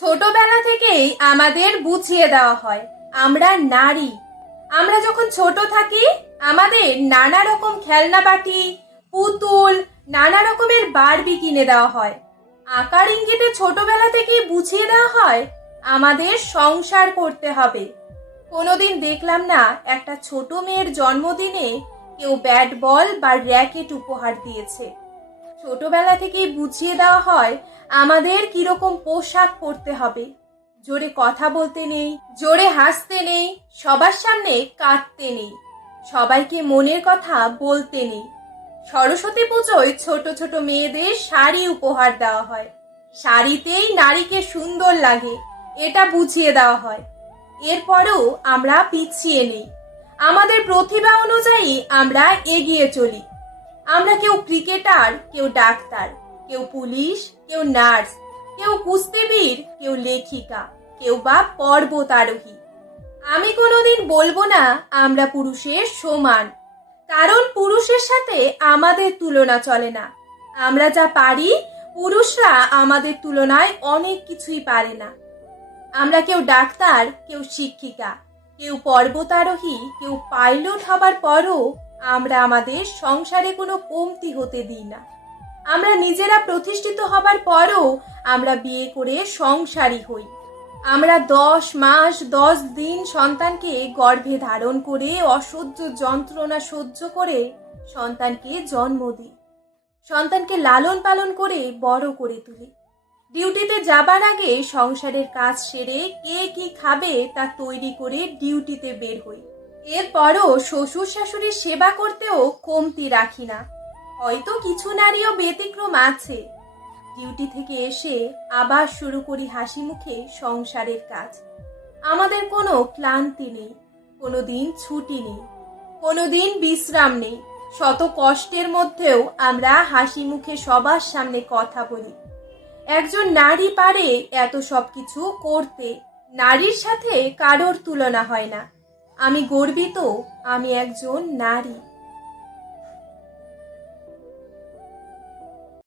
ছোটবেলা থেকেই আমাদের বুঝিয়ে দেওয়া হয় আমরা নারী। আমরা যখন ছোট থাকি আমাদের নানা রকম খেলনা বাটি, পুতুল, নানা রকমের বারবি কিনে দেওয়া হয়। আকার ইঙ্গিতে ছোটবেলা থেকেই বুঝিয়ে দেওয়া হয় আমাদের সংসার করতে হবে। কোনোদিন দেখলাম না একটা ছোট মেয়ের জন্মদিনে কেউ ব্যাট বল বা র্যাকেট উপহার দিয়েছে। ছোটবেলা থেকেই বুঝিয়ে দেওয়া হয় আমাদের কিরকম পোশাক পরতে হবে, জোরে কথা বলতে নেই, জোরে হাসতে নেই, সবার সামনে কাঁদতে নেই, সবাইকে মনের কথা বলতে নেই। সরস্বতী পুজোয় ছোট ছোট মেয়েদের শাড়ি উপহার দেওয়া হয়। শাড়িতেই নারীকে সুন্দর লাগে এটা বুঝিয়ে দেওয়া হয়। এরপরেও আমরা পিছিয়ে নেই, আমাদের প্রতিভা অনুযায়ী আমরা এগিয়ে চলি। আমরা কেউ ক্রিকেটার, কেউ ডাক্তার, কেউ পুলিশ, কেউ নার্স, কেউ কুস্তিবীর, কেউ লেখিকা, কেউ বা পর্বতারোহী। আমি কোনোদিন বলবো না আমরা পুরুষের সমান, কারণ পুরুষের সাথে আমাদের তুলনা চলে না। আমরা যা পারি পুরুষরা আমাদের তুলনায় অনেক কিছুই পারে না। আমরা কেউ ডাক্তার, কেউ শিক্ষিকা, কেউ পর্বতারোহী, কেউ পাইলট হবার পরও আমরা আমাদের সংসারে কোনো কমতি হতে দিই না। আমরা নিজেরা প্রতিষ্ঠিত হবার পরও আমরা বিয়ে করে সংসারী হই। আমরা 10 মাস 10 দিন সন্তানকে গর্ভে ধারণ করে অসহ্য যন্ত্রণা সহ্য করে সন্তানকে জন্ম দিই। সন্তানকে লালন পালন করে বড় করে তুলি। ডিউটিতে যাবার আগে সংসারের কাজ সেরে কে কি খাবে তা তৈরি করে ডিউটিতে বের হই। এরপরও শ্বশুর শাশুড়ির সেবা করতেও কমতি রাখি না। হয়তো কিছু নারীও ব্যতিক্রম আছে। ডিউটি থেকে এসে আবার শুরু করি হাসি মুখে সংসারের কাজ। আমাদের কোনো ক্লান্তি নেই, কোনোদিন ছুটি নেই, কোনোদিন বিশ্রাম নেই। শত কষ্টের মধ্যেও আমরা হাসি মুখে সবার সামনে কথা বলি। একজন নারী পারে এত সবকিছু করতে, নারীর সাথে কারোর তুলনা হয় না। আমি গর্বিত, আমি একজন নারী।